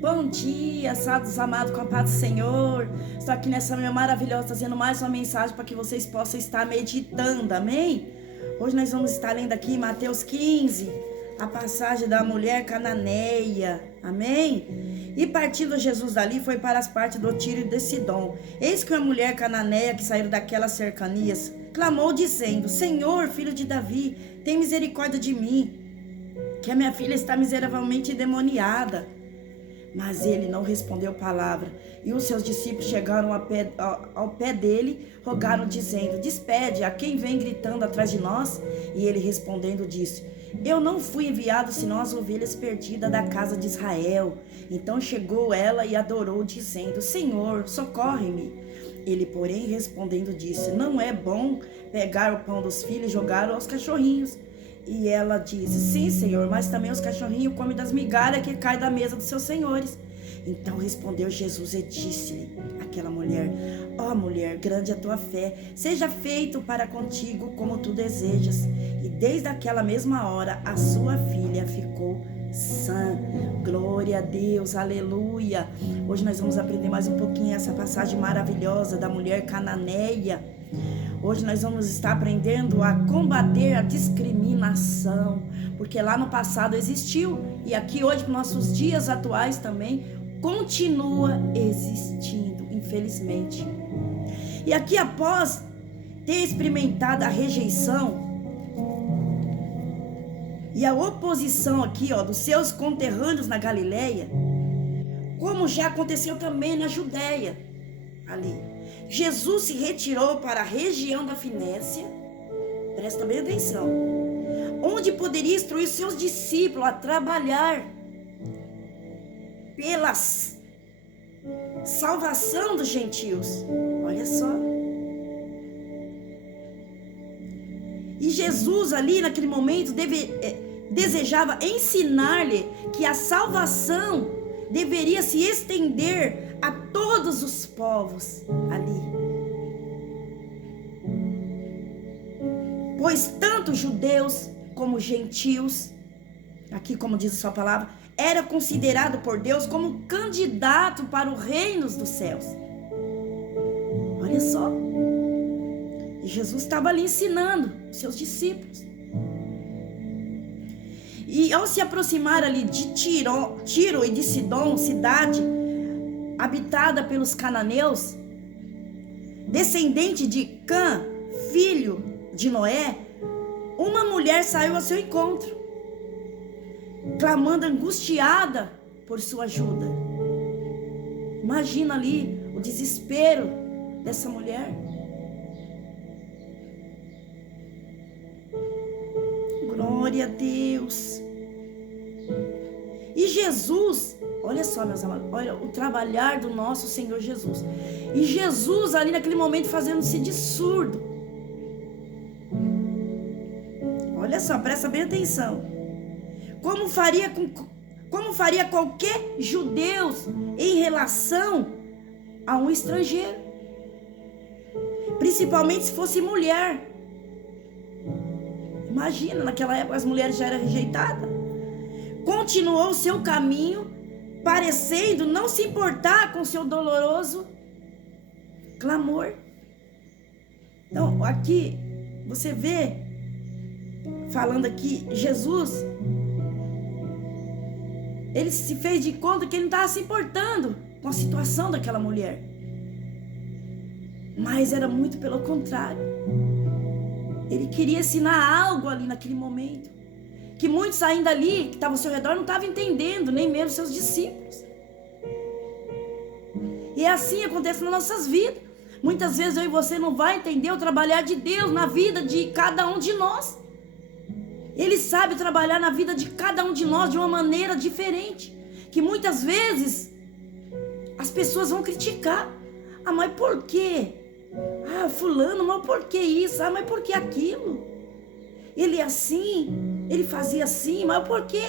Bom dia, sábados amados, com a paz do Senhor. Estou aqui nessa manhã maravilhosa, trazendo mais uma mensagem para que vocês possam estar meditando, amém? Hoje nós vamos estar lendo aqui em Mateus 15, a passagem da mulher cananeia, amém? E partindo Jesus dali, foi para as partes do Tiro e de Sidom. Eis que uma mulher cananeia que saiu daquelas cercanias, clamou dizendo: Senhor, filho de Davi, tem misericórdia de mim, que a minha filha está miseravelmente endemoniada. Mas ele não respondeu palavra. E os seus discípulos chegaram ao pé dele, rogaram dizendo: Despede a quem vem gritando atrás de nós. E ele respondendo disse: Eu não fui enviado senão as ovelhas perdidas da casa de Israel. Então chegou ela e adorou dizendo: Senhor, socorre-me. Ele, porém, respondendo disse: Não é bom pegar o pão dos filhos e jogá-lo aos cachorrinhos. E ela disse: Sim, Senhor, mas também os cachorrinhos comem das migalhas que caem da mesa dos seus senhores. Então respondeu Jesus e disse-lhe aquela mulher: Ó mulher, grande é a tua fé, seja feito para contigo como tu desejas. E desde aquela mesma hora a sua filha ficou sã. Glória a Deus, aleluia. Hoje nós vamos aprender mais um pouquinho essa passagem maravilhosa da mulher cananeia. Hoje nós vamos estar aprendendo a combater a discriminação, porque lá no passado existiu, e aqui hoje, nos nossos dias atuais também, continua existindo, infelizmente. E aqui, após ter experimentado a rejeição e a oposição aqui, dos seus conterrâneos na Galileia, como já aconteceu também na Judéia, ali, Jesus se retirou para a região da Finécia, presta bem atenção, onde poderia instruir seus discípulos a trabalhar pela salvação dos gentios. Olha só. E Jesus ali naquele momento desejava ensinar-lhe que a salvação deveria se estender a todos os povos ali. Pois tanto judeus como gentios, aqui como diz a sua palavra, era considerado por Deus como candidato para o reino dos céus. Olha só. E Jesus estava ali ensinando os seus discípulos. E ao se aproximar ali de Tiro e de Sidom, cidade habitada pelos cananeus, descendente de Cã, filho de Noé, uma mulher saiu ao seu encontro, clamando angustiada por sua ajuda. Imagina ali o desespero dessa mulher. Glória a Deus. E Jesus, olha só, meus amados, olha o trabalhar do nosso Senhor Jesus. E Jesus ali naquele momento fazendo-se de surdo. Olha só, presta bem atenção. Como faria qualquer judeu em relação a um estrangeiro, principalmente se fosse mulher. Imagina, naquela época as mulheres já eram rejeitadas. Continuou seu caminho, parecendo não se importar com seu doloroso clamor. Então, aqui, você vê, falando aqui, Jesus, ele se fez de conta que ele não estava se importando com a situação daquela mulher. Mas era muito pelo contrário. Ele queria ensinar algo ali naquele momento, que muitos ainda ali, que estavam ao seu redor, não estavam entendendo, nem mesmo seus discípulos. E assim acontece nas nossas vidas. Muitas vezes eu e você não vai entender o trabalhar de Deus na vida de cada um de nós. Ele sabe trabalhar na vida de cada um de nós de uma maneira diferente, que muitas vezes as pessoas vão criticar. Ah, mas por quê? Ah, fulano, mas por que isso? Ah, mas por que aquilo? Ele é assim, ele fazia assim, mas por quê?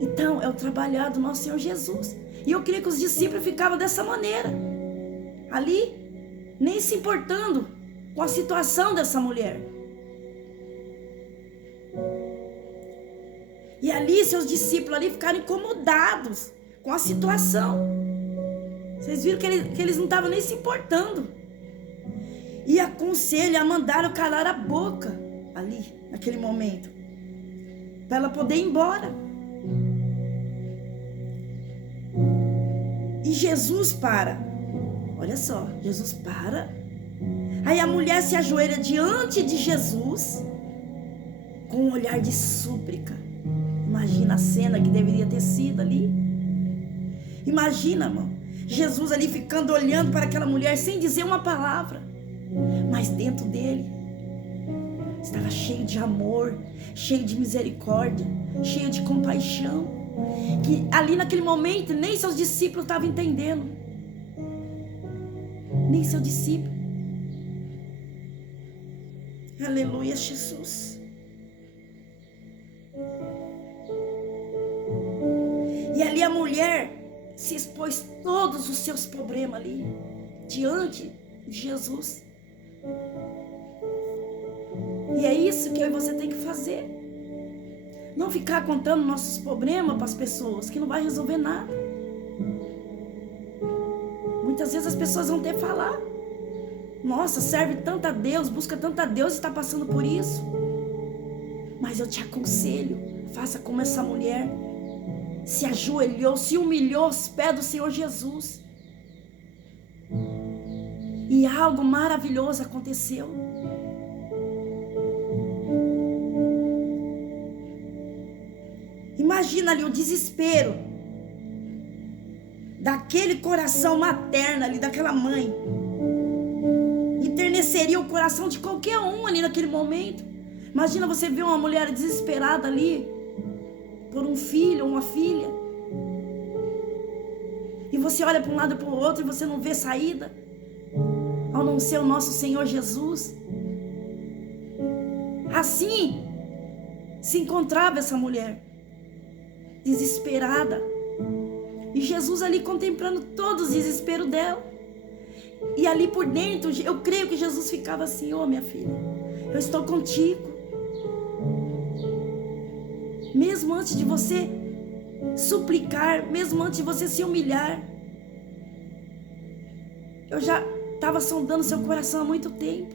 Então, é o trabalhar do nosso Senhor Jesus. E eu creio que os discípulos ficavam dessa maneira, ali, nem se importando com a situação dessa mulher. E ali, seus discípulos ali ficaram incomodados com a situação. Vocês viram que eles não estavam nem se importando. E aconselho a mandar calar a boca ali, naquele momento, para ela poder ir embora. E Jesus para. Olha só, Jesus para. Aí a mulher se ajoelha diante de Jesus com um olhar de súplica. Imagina a cena que deveria ter sido ali. Imagina, irmão, Jesus ali ficando olhando para aquela mulher sem dizer uma palavra, mas dentro dele estava cheio de amor, cheio de misericórdia, cheio de compaixão, que ali naquele momento nem seus discípulos estavam entendendo, nem seu discípulo. Aleluia, Jesus. E ali a mulher se expôs todos os seus problemas ali, diante de Jesus. E é isso que eu e você tem que fazer. Não ficar contando nossos problemas para as pessoas, que não vai resolver nada. Muitas vezes as pessoas vão ter que falar: nossa, serve tanto a Deus, busca tanto a Deus e está passando por isso. Mas eu te aconselho, faça como essa mulher. Se ajoelhou, se humilhou aos pés do Senhor Jesus. E algo maravilhoso aconteceu. Imagina ali o desespero daquele coração materno ali, daquela mãe. Enterneceria o coração de qualquer um ali naquele momento. Imagina você ver uma mulher desesperada ali por um filho ou uma filha, e você olha para um lado e para o outro e você não vê saída, ao não ser o nosso Senhor Jesus. Assim se encontrava essa mulher desesperada, e Jesus ali contemplando todo o desespero dela. E ali por dentro, eu creio que Jesus ficava assim: ô minha filha, eu estou contigo. Mesmo antes de você suplicar, mesmo antes de você se humilhar, eu já estava sondando seu coração há muito tempo,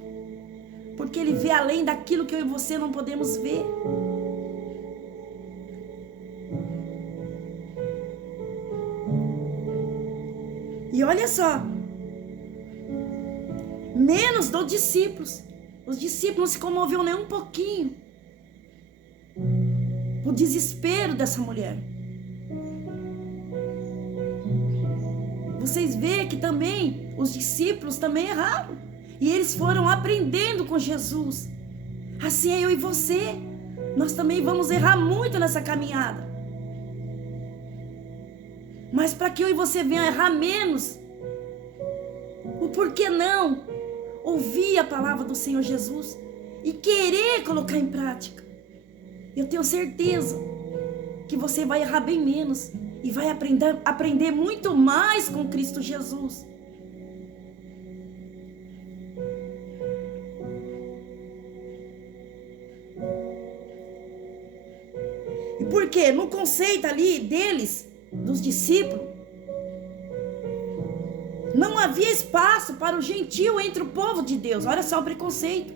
porque Ele vê além daquilo que eu e você não podemos ver. E olha só, menos dos discípulos. Os discípulos não se comoveram nem um pouquinho o desespero dessa mulher. Vocês veem que também os discípulos também erraram, e eles foram aprendendo com Jesus. Assim é eu e você. Nós também vamos errar muito nessa caminhada. Mas para que eu e você venham a errar menos, o porquê não ouvir a palavra do Senhor Jesus e querer colocar em prática? Eu tenho certeza que você vai errar bem menos e vai aprender muito mais com Cristo Jesus. E por quê? No conceito ali deles, dos discípulos, não havia espaço para o gentio entre o povo de Deus. Olha só o preconceito.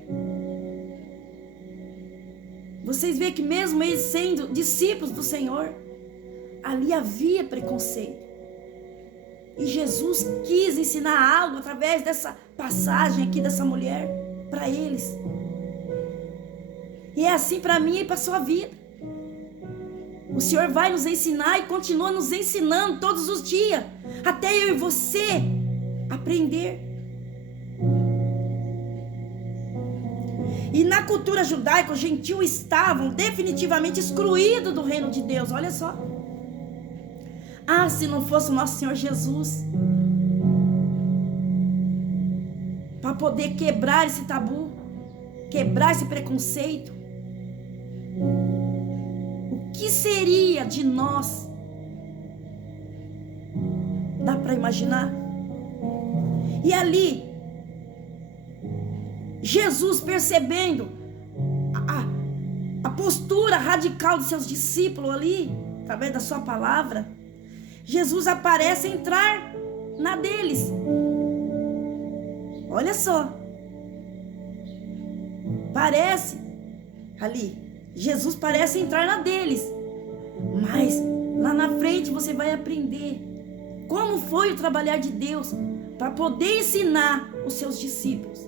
Vocês veem que mesmo eles sendo discípulos do Senhor, ali havia preconceito. E Jesus quis ensinar algo através dessa passagem aqui dessa mulher para eles. E é assim para mim e para a sua vida. O Senhor vai nos ensinar e continua nos ensinando todos os dias, até eu e você aprender. E na cultura judaica, os gentios estavam definitivamente excluídos do reino de Deus. Olha só. Ah, se não fosse o nosso Senhor Jesus para poder quebrar esse tabu, quebrar esse preconceito, o que seria de nós? Dá para imaginar? E ali, Jesus, percebendo a postura radical dos seus discípulos ali, através da sua palavra, Jesus aparece entrar na deles. Olha só. Parece ali, Jesus parece entrar na deles. Mas lá na frente você vai aprender como foi o trabalhar de Deus para poder ensinar os seus discípulos.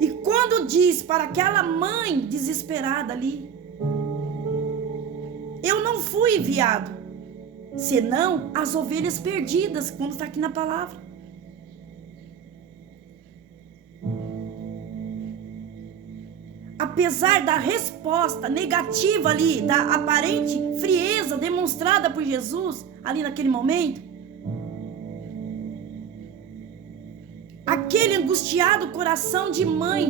E quando diz para aquela mãe desesperada ali: eu não fui enviado, senão as ovelhas perdidas, como está aqui na palavra. Apesar da resposta negativa ali, da aparente frieza demonstrada por Jesus ali naquele momento, aquele angustiado coração de mãe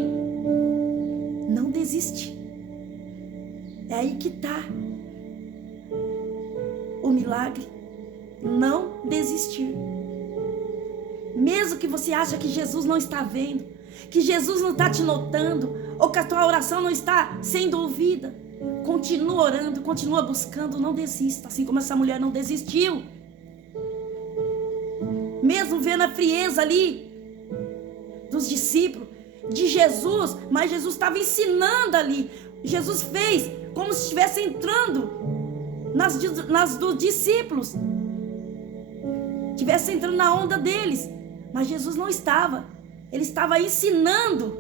não desiste. É aí que está o milagre. Não desistir. Mesmo que você ache que Jesus não está vendo, que Jesus não está te notando, ou que a tua oração não está sendo ouvida, continua orando, continua buscando, não desista, assim como essa mulher não desistiu. Mesmo vendo a frieza ali dos discípulos, de Jesus, mas Jesus estava ensinando ali. Jesus fez como se estivesse entrando nas dos discípulos, estivesse entrando na onda deles, mas Jesus não estava. Ele estava ensinando.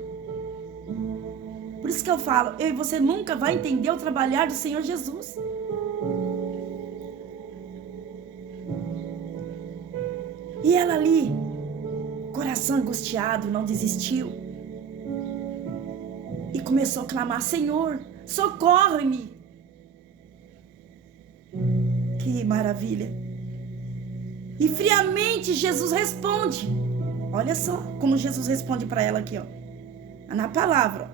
Por isso que eu falo, eu e você nunca vai entender o trabalhar do Senhor Jesus. E ela ali, coração angustiado, não desistiu. E começou a clamar: Senhor, socorre-me. Que maravilha. E friamente Jesus responde. Olha só como Jesus responde para ela aqui, ó, na palavra.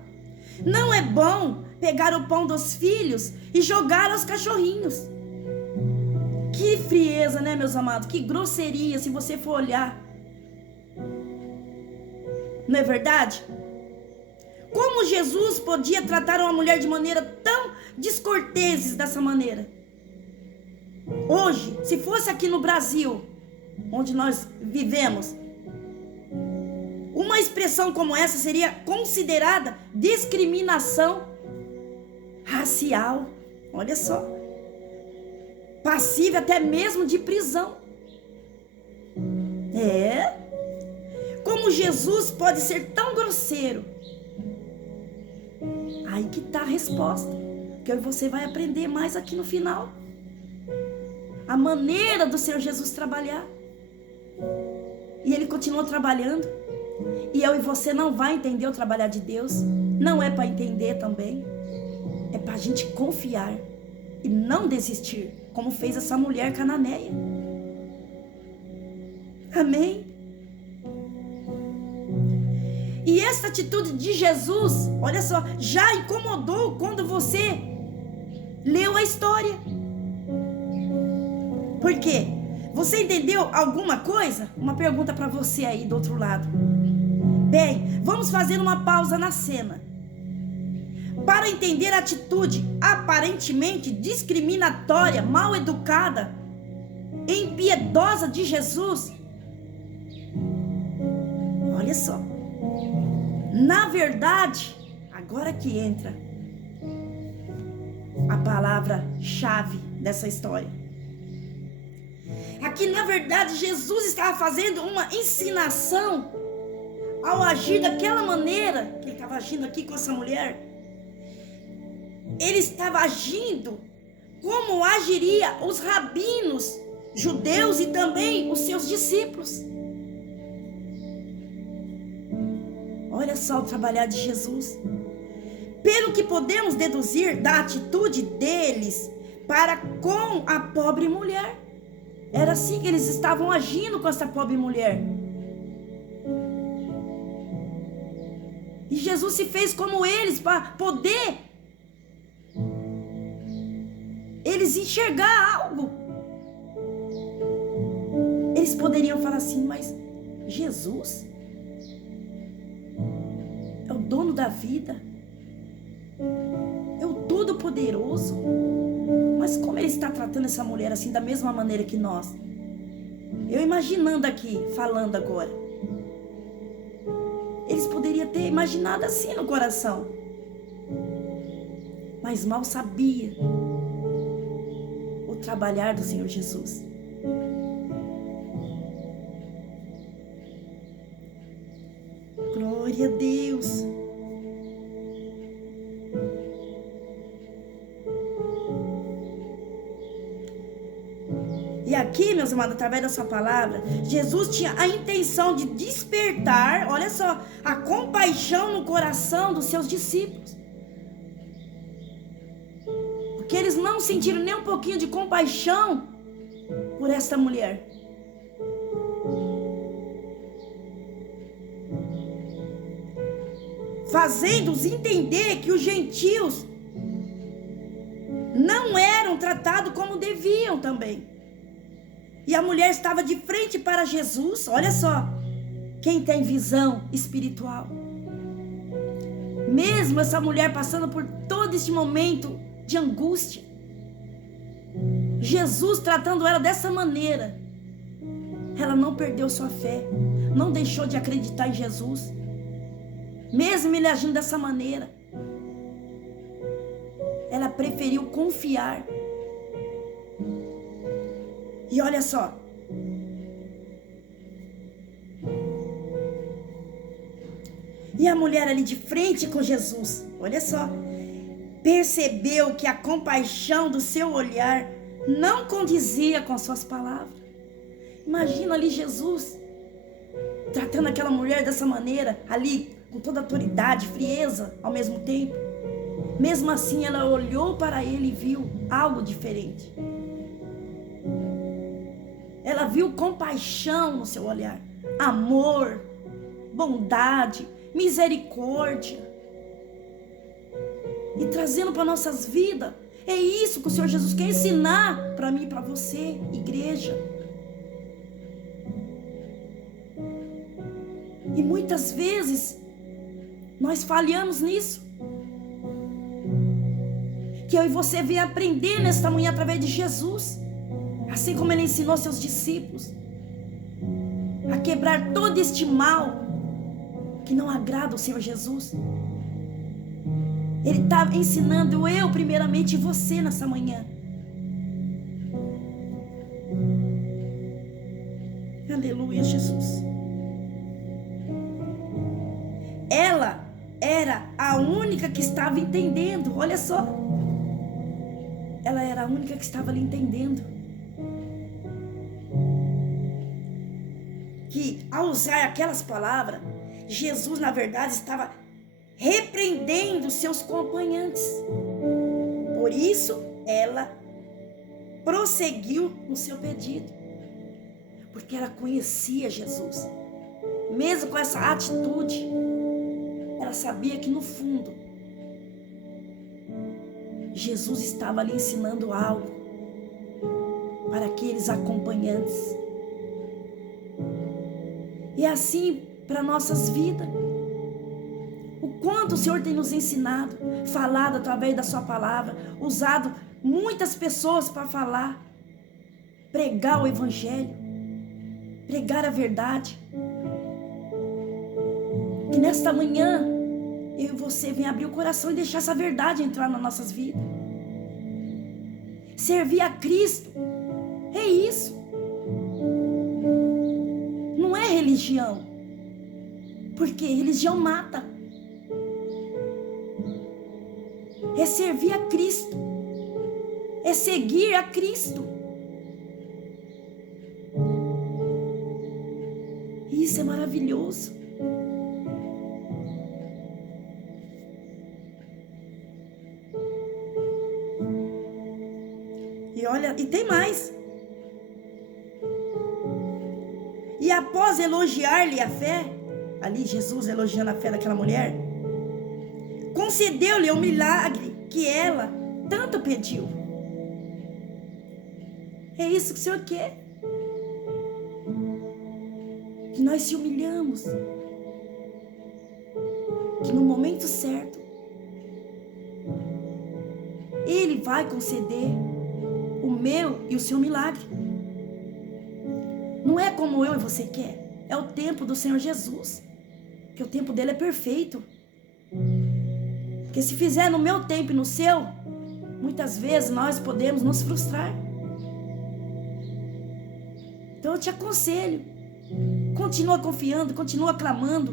Não é bom pegar o pão dos filhos e jogar aos cachorrinhos. Que frieza, né, meus amados? Que grosseria, se você for olhar. Não é verdade? Como Jesus podia tratar uma mulher de maneira tão descortês dessa maneira? Hoje, se fosse aqui no Brasil, onde nós vivemos, uma expressão como essa seria considerada discriminação racial. Olha só. Passível até mesmo de prisão. Como Jesus pode ser tão grosseiro? Aí que está a resposta, que eu e você vai aprender mais aqui no final. A maneira do Senhor Jesus trabalhar. E Ele continua trabalhando. E eu e você não vai entender o trabalhar de Deus. Não é para entender também. É para a gente confiar e não desistir, como fez essa mulher cananeia. Amém? E essa atitude de Jesus, olha só, já incomodou quando você leu a história. Por quê? Você entendeu alguma coisa? Uma pergunta para você aí do outro lado. Bem, vamos fazer uma pausa na cena. Para entender a atitude aparentemente discriminatória, mal educada, impiedosa de Jesus. Olha só. Na verdade, agora que entra a palavra-chave dessa história. Aqui, na verdade, Jesus estava fazendo uma ensinação ao agir daquela maneira que ele estava agindo aqui com essa mulher. Ele estava agindo como agiria os rabinos judeus e também os seus discípulos. Olha só o trabalhar de Jesus. Pelo que podemos deduzir da atitude deles para com a pobre mulher. Era assim que eles estavam agindo com essa pobre mulher. E Jesus se fez como eles para poder eles enxergar algo. Eles poderiam falar assim: mas Jesus é o dono da vida, é o Todo-Poderoso, mas como ele está tratando essa mulher assim, da mesma maneira que nós. Eu imaginando aqui, falando agora. Eles poderiam ter imaginado assim no coração. Mas mal sabia o trabalhar do Senhor Jesus. Glória a Deus. E aqui, meus amados, através da sua palavra, Jesus tinha a intenção de despertar, olha só, a compaixão no coração dos seus discípulos. Porque eles não sentiram nem um pouquinho de compaixão por esta mulher. Fazendo-os entender que os gentios não eram tratados como deviam também. E a mulher estava de frente para Jesus. Olha só, quem tem visão espiritual. Mesmo essa mulher passando por todo este momento de angústia, Jesus tratando ela dessa maneira, ela não perdeu sua fé, não deixou de acreditar em Jesus. Mesmo ele agindo dessa maneira, ela preferiu confiar. E olha só, e a mulher ali de frente com Jesus, olha só, percebeu que a compaixão do seu olhar não condizia com as suas palavras. Imagina ali Jesus tratando aquela mulher dessa maneira, ali com toda autoridade, frieza ao mesmo tempo. Mesmo assim, ela olhou para ele e viu algo diferente. Ela viu compaixão no seu olhar, amor, bondade, misericórdia. E trazendo para nossas vidas, é isso que o Senhor Jesus quer ensinar para mim e para você, igreja. E muitas vezes nós falhamos nisso. Que eu e você vem aprender nesta manhã através de Jesus. Assim como ele ensinou seus discípulos a quebrar todo este mal que não agrada ao Senhor Jesus. Ele está ensinando eu primeiramente e você nessa manhã. Aleluia, Jesus. Ela era a única que estava entendendo. Olha só. Ela era a única que estava ali entendendo. Que ao usar aquelas palavras, Jesus na verdade estava repreendendo seus acompanhantes. Por isso ela prosseguiu no seu pedido, porque ela conhecia Jesus. Mesmo com essa atitude, ela sabia que no fundo Jesus estava ali ensinando algo para aqueles acompanhantes. E assim para nossas vidas. O quanto o Senhor tem nos ensinado, falado através da sua palavra, usado muitas pessoas para falar, pregar o evangelho, pregar a verdade. Que nesta manhã eu e você venham abrir o coração e deixar essa verdade entrar nas nossas vidas. Servir a Cristo é isso. Não é religião, porque religião mata. É servir a Cristo, é seguir a Cristo. Isso é maravilhoso. E olha, e tem mais. E após elogiar-lhe a fé, ali Jesus elogiando a fé daquela mulher, concedeu-lhe o milagre que ela tanto pediu. É isso que o Senhor quer. Que nós se humilhamos. Que no momento certo Ele vai conceder o meu e o seu milagre. Não é como eu e você quer. É o tempo do Senhor Jesus. Porque o tempo dele é perfeito. Porque se fizer no meu tempo e no seu, muitas vezes nós podemos nos frustrar. Então eu te aconselho. Continua confiando, continua clamando.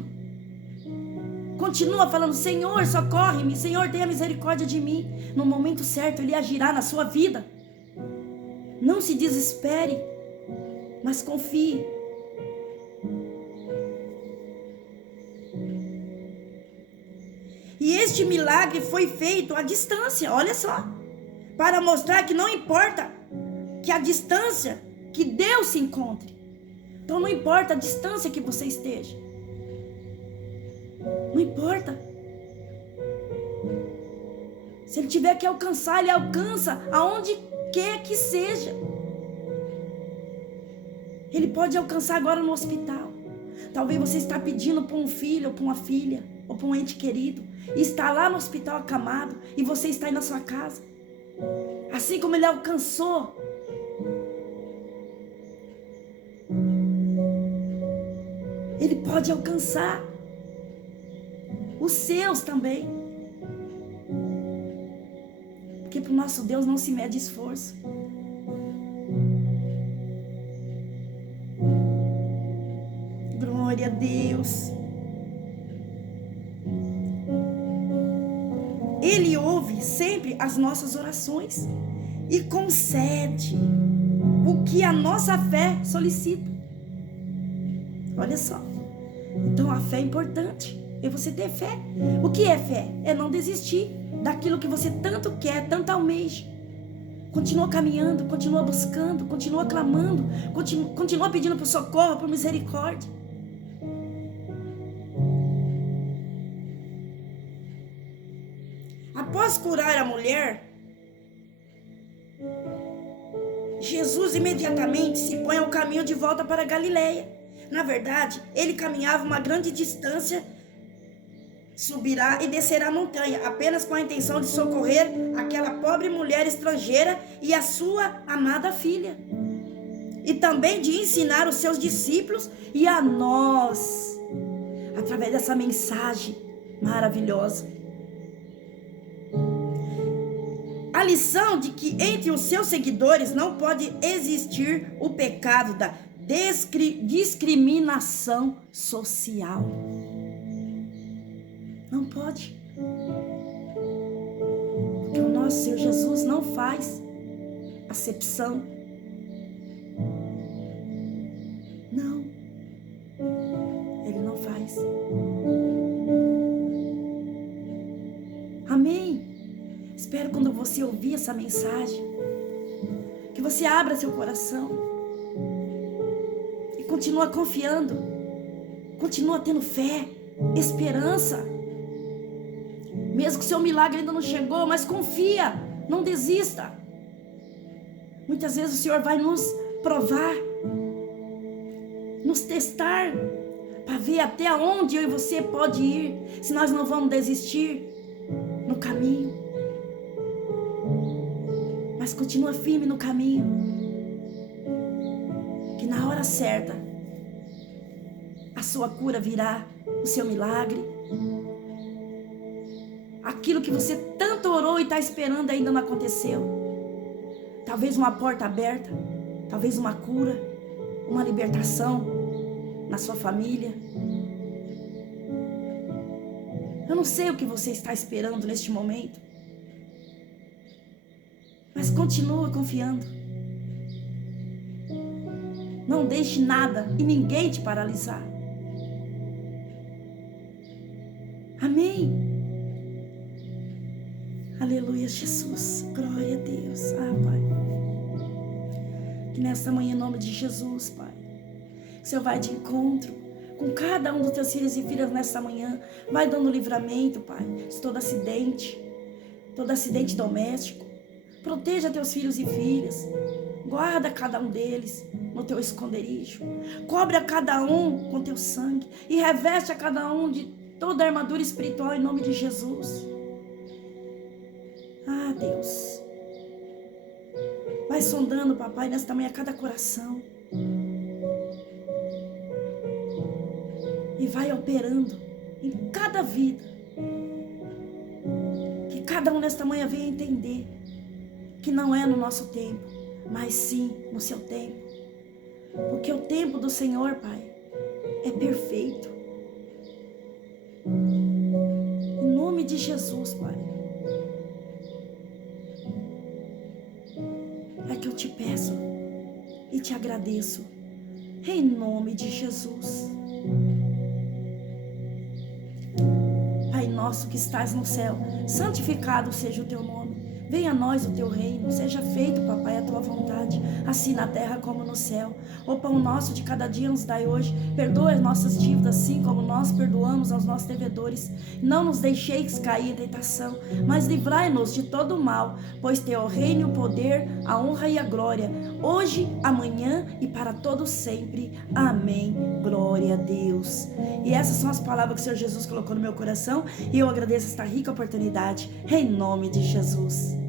Continua falando: Senhor, socorre-me. Senhor, tenha misericórdia de mim. No momento certo Ele agirá na sua vida. Não se desespere, mas confie. E este milagre foi feito à distância, olha só, para mostrar que não importa que a distância, que Deus se encontre. Então não importa a distância que você esteja. Não importa. Se Ele tiver que alcançar, Ele alcança aonde quer que seja. Ele pode alcançar agora no hospital. Talvez você está pedindo para um filho, ou para uma filha, ou para um ente querido, e está lá no hospital acamado, e você está aí na sua casa. Assim como Ele alcançou Ele pode alcançar os seus também. Porque para o nosso Deus não se mede esforço. Glória a Deus. Ele ouve sempre as nossas orações e concede o que a nossa fé solicita. Olha só. Então a fé é importante. É você ter fé. O que é fé? É não desistir daquilo que você tanto quer, tanto almeja. Continua caminhando, continua buscando, continua clamando, continua pedindo por socorro, por misericórdia. Após curar a mulher, Jesus imediatamente se põe ao caminho de volta para Galileia. Na verdade, ele caminhava uma grande distância, subirá e descerá a montanha, apenas com a intenção de socorrer aquela pobre mulher estrangeira e a sua amada filha. E também de ensinar os seus discípulos e a nós, através dessa mensagem maravilhosa, a lição de que entre os seus seguidores não pode existir o pecado da discriminação social. Não pode. Porque o nosso Senhor Jesus não faz acepção. Não. Ele não faz. Amém? Espero quando você ouvir essa mensagem, que você abra seu coração e continua confiando, continua tendo fé, esperança. Mesmo que seu milagre ainda não chegou, mas confia, não desista. Muitas vezes o Senhor vai nos provar, nos testar, para ver até onde eu e você pode ir, se nós não vamos desistir no caminho. Mas continua firme no caminho, que na hora certa a sua cura virá, o seu milagre. Aquilo que você tanto orou e está esperando ainda não aconteceu. Talvez uma porta aberta, talvez uma cura, uma libertação na sua família. Eu não sei o que você está esperando neste momento, mas continua confiando. Não deixe nada e ninguém te paralisar. Amém? Aleluia, Jesus. Glória a Deus. Pai. Que nesta manhã, em nome de Jesus, Pai, que o Senhor vai de encontro com cada um dos teus filhos e filhas nesta manhã. Vai dando livramento, Pai, de todo acidente doméstico. Proteja teus filhos e filhas. Guarda cada um deles no teu esconderijo. Cobre a cada um com teu sangue. E reveste a cada um de toda a armadura espiritual em nome de Jesus. Ah, Deus. Vai sondando, papai, nesta manhã cada coração. E vai operando em cada vida. Que cada um nesta manhã venha entender que não é no nosso tempo, mas sim no seu tempo. Porque o tempo do Senhor, Pai, é perfeito. Em nome de Jesus, Pai, é que eu te peço e te agradeço. Em nome de Jesus. Pai nosso que estás no céu, santificado seja o teu nome. Venha a nós o teu reino, seja feito, papai, a tua vontade, assim na terra como no céu. O pão nosso de cada dia nos dai hoje, perdoa as nossas dívidas, assim como nós perdoamos aos nossos devedores. Não nos deixeis cair em tentação, mas livrai-nos de todo o mal, pois teu é o reino, o poder, a honra e a glória, hoje, amanhã e para todos sempre. Amém. Glória a Deus. E essas são as palavras que o Senhor Jesus colocou no meu coração, e eu agradeço esta rica oportunidade, em nome de Jesus.